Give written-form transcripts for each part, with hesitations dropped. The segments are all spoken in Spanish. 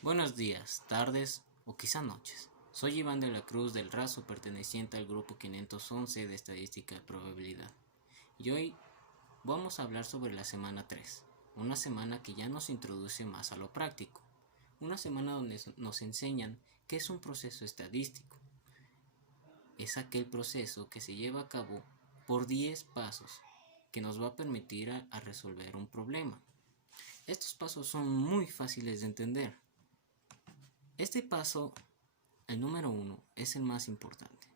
Buenos días, tardes o quizá noches. Soy Iván de la Cruz del Razo, perteneciente al grupo 511 de Estadística de Probabilidad. Y hoy vamos a hablar sobre la semana 3, una semana que ya nos introduce más a lo práctico. Una semana donde nos enseñan qué es un proceso estadístico. Es aquel proceso que se lleva a cabo por 10 pasos que nos va a permitir a resolver un problema. Estos pasos son muy fáciles de entender. Este paso, el número 1, es el más importante,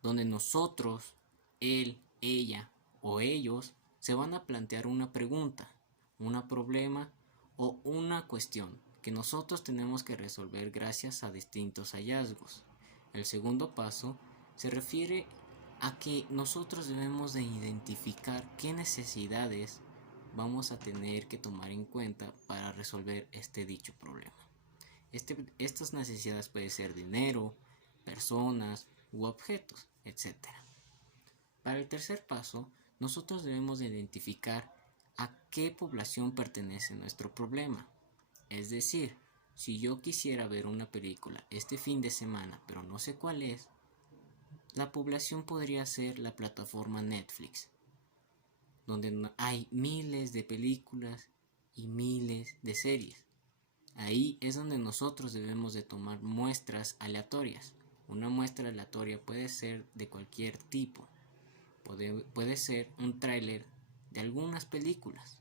donde nosotros, él, ella o ellos se van a plantear una pregunta, un problema o una cuestión que nosotros tenemos que resolver gracias a distintos hallazgos. El segundo paso se refiere a que nosotros debemos de identificar qué necesidades vamos a tener que tomar en cuenta para resolver este dicho problema. Estas necesidades pueden ser dinero, personas u objetos, etc. Para el tercer paso, nosotros debemos de identificar a qué población pertenece nuestro problema. Es decir, si yo quisiera ver una película este fin de semana pero no sé cuál es, la población podría ser la plataforma Netflix, donde hay miles de películas y miles de series. Ahí es donde nosotros debemos de tomar muestras aleatorias. Una muestra aleatoria puede ser de cualquier tipo. Puede ser un tráiler de algunas películas.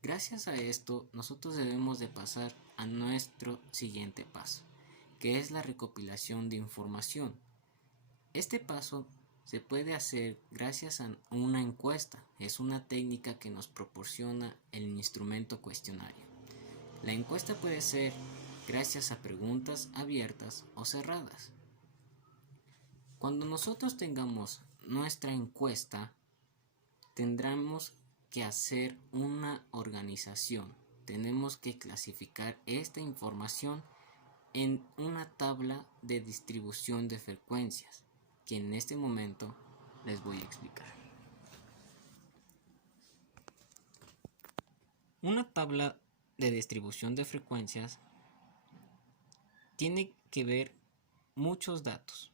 Gracias a esto, nosotros debemos de pasar a nuestro siguiente paso, que es la recopilación de información. Este paso se puede hacer gracias a una encuesta. Es una técnica que nos proporciona el instrumento cuestionario. La encuesta puede ser gracias a preguntas abiertas o cerradas. Cuando nosotros tengamos nuestra encuesta, tendremos que hacer una organización. Tenemos que clasificar esta información en una tabla de distribución de frecuencias, que en este momento les voy a explicar. Una tabla de distribución de frecuencias tiene que ver muchos datos,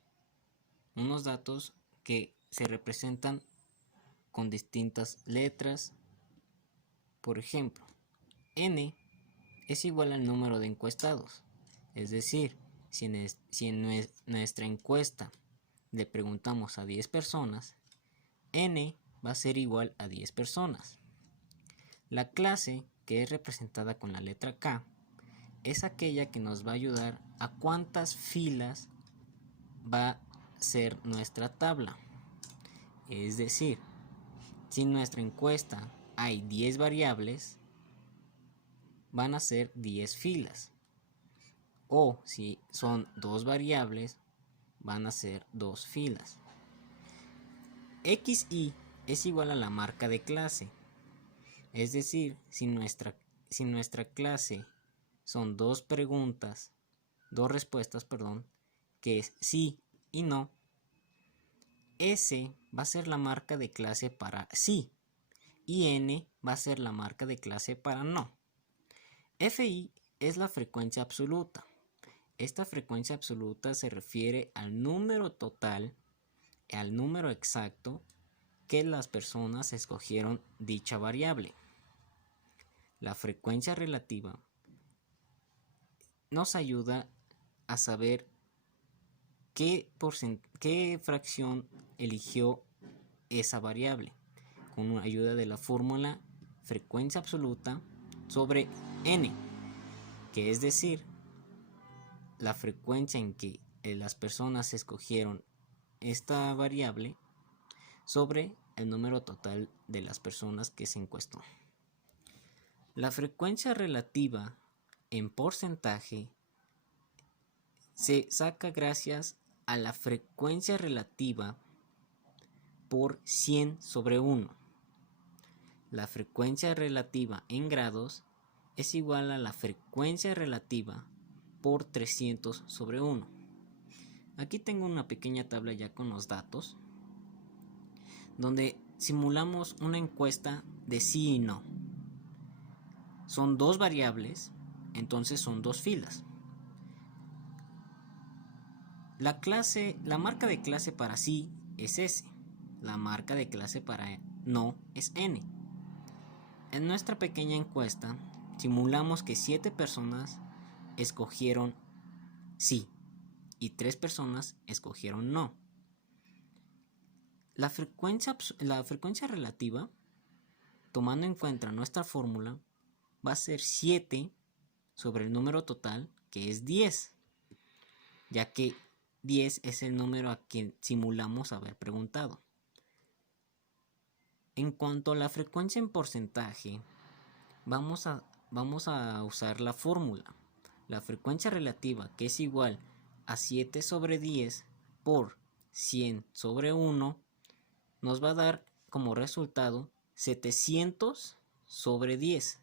unos datos que se representan con distintas letras. Por ejemplo, N es igual al número de encuestados, es decir, si en nuestra encuesta le preguntamos a 10 personas, N va a ser igual a 10 personas. La clase, que es representada con la letra K, es aquella que nos va a ayudar a cuántas filas va a ser nuestra tabla. Es decir, si en nuestra encuesta hay 10 variables, van a ser 10 filas. O si son 2 variables, van a ser 2 filas. XY es igual a la marca de clase. Es decir, si nuestra clase son dos respuestas, que es sí y no, S va a ser la marca de clase para sí y N va a ser la marca de clase para no. FI es la frecuencia absoluta. Esta frecuencia absoluta se refiere al número total, al número exacto que las personas escogieron dicha variable. La frecuencia relativa nos ayuda a saber qué fracción eligió esa variable con ayuda de la fórmula frecuencia absoluta sobre n, que es decir, la frecuencia en que las personas escogieron esta variable sobre el número total de las personas que se encuestó. La frecuencia relativa en porcentaje se saca gracias a la frecuencia relativa por 100 sobre 1. La frecuencia relativa en grados es igual a la frecuencia relativa por 300 sobre 1. Aquí tengo una pequeña tabla ya con los datos, donde simulamos una encuesta de sí y no. Son dos variables, entonces son dos filas. La marca de clase para sí es S. La marca de clase para no es N. En nuestra pequeña encuesta, simulamos que 7 personas escogieron sí y 3 personas escogieron no. La frecuencia relativa, tomando en cuenta nuestra fórmula, va a ser 7 sobre el número total, que es 10, ya que 10 es el número a quien simulamos haber preguntado. En cuanto a la frecuencia en porcentaje, vamos a usar la fórmula. La frecuencia relativa, que es igual a 7 sobre 10 por 100 sobre 1, nos va a dar como resultado 700 sobre 10.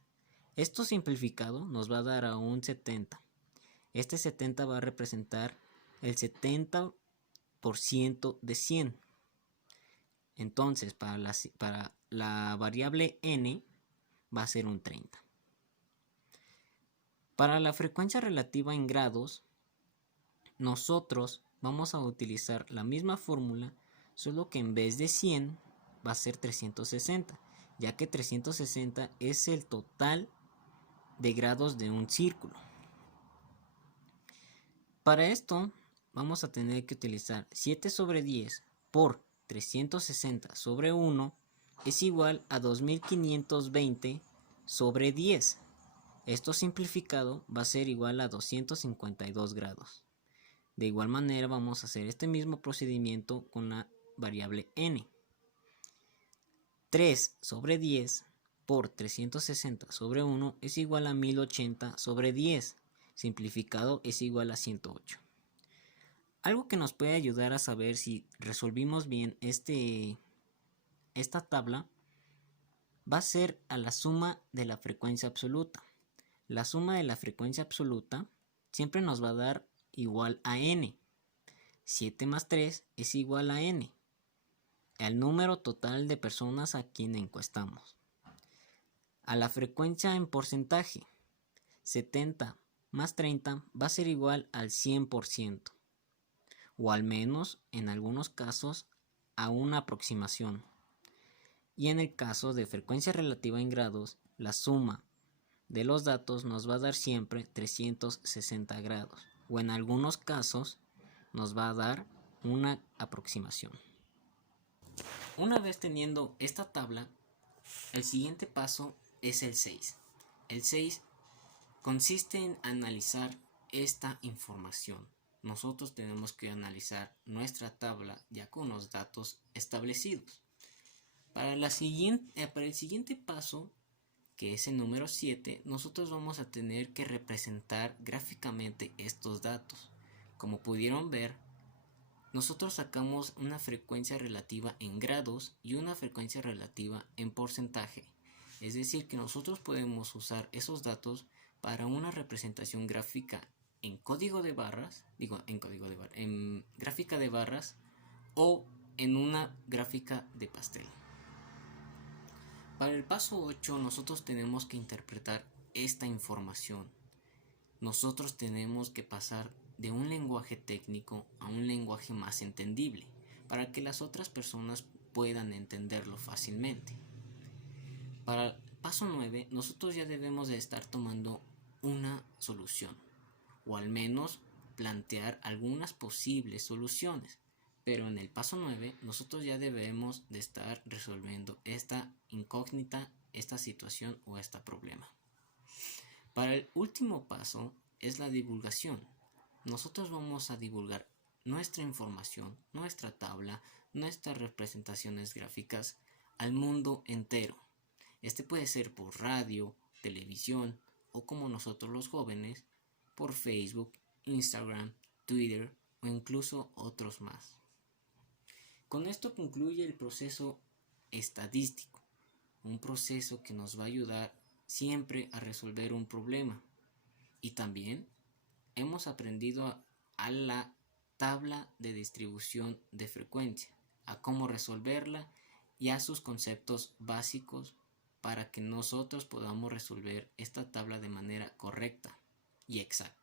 Esto simplificado nos va a dar a un 70. Este 70 va a representar el 70% de 100. Entonces, para la variable n va a ser un 30. Para la frecuencia relativa en grados, nosotros vamos a utilizar la misma fórmula, solo que en vez de 100 va a ser 360, ya que 360 es el total de grados de un círculo. Para esto vamos a tener que utilizar 7 sobre 10 por 360 sobre 1 es igual a 2520 sobre 10. Esto simplificado va a ser igual a 252 grados. De igual manera vamos a hacer este mismo procedimiento con la variable n. 3 sobre 10 por 360 sobre 1 es igual a 1080 sobre 10. Simplificado es igual a 108. Algo que nos puede ayudar a saber si resolvimos bien esta tabla va a ser a la suma de la frecuencia absoluta. La suma de la frecuencia absoluta siempre nos va a dar igual a n. 7 más 3 es igual a n, el número total de personas a quien encuestamos. A la frecuencia en porcentaje, 70 más 30 va a ser igual al 100%, o al menos en algunos casos a una aproximación. Y en el caso de frecuencia relativa en grados, la suma de los datos nos va a dar siempre 360 grados, o en algunos casos nos va a dar una aproximación. Una vez teniendo esta tabla, el siguiente paso es el 6. El 6 consiste en analizar esta información. Nosotros tenemos que analizar nuestra tabla ya con los datos establecidos. Para el siguiente paso, que es el número 7, nosotros vamos a tener que representar gráficamente estos datos. Como pudieron ver, nosotros sacamos una frecuencia relativa en grados y una frecuencia relativa en porcentaje. Es decir, que nosotros podemos usar esos datos para una representación gráfica en código de barras, en gráfica de barras o en una gráfica de pastel. Para el paso 8 nosotros tenemos que interpretar esta información. Nosotros tenemos que pasar de un lenguaje técnico a un lenguaje más entendible, para que las otras personas puedan entenderlo fácilmente. Para el paso 9 nosotros ya debemos de estar tomando una solución, o al menos plantear algunas posibles soluciones. Pero en el paso 9 nosotros ya debemos de estar resolviendo esta incógnita, esta situación o este problema. Para el último paso es la divulgación. Nosotros vamos a divulgar nuestra información, nuestra tabla, nuestras representaciones gráficas al mundo entero. Este puede ser por radio, televisión o, como nosotros los jóvenes, por Facebook, Instagram, Twitter o incluso otros más. Con esto concluye el proceso estadístico, un proceso que nos va a ayudar siempre a resolver un problema. Y también hemos aprendido a la tabla de distribución de frecuencia, a cómo resolverla y a sus conceptos básicos para que nosotros podamos resolver esta tabla de manera correcta. y exacta.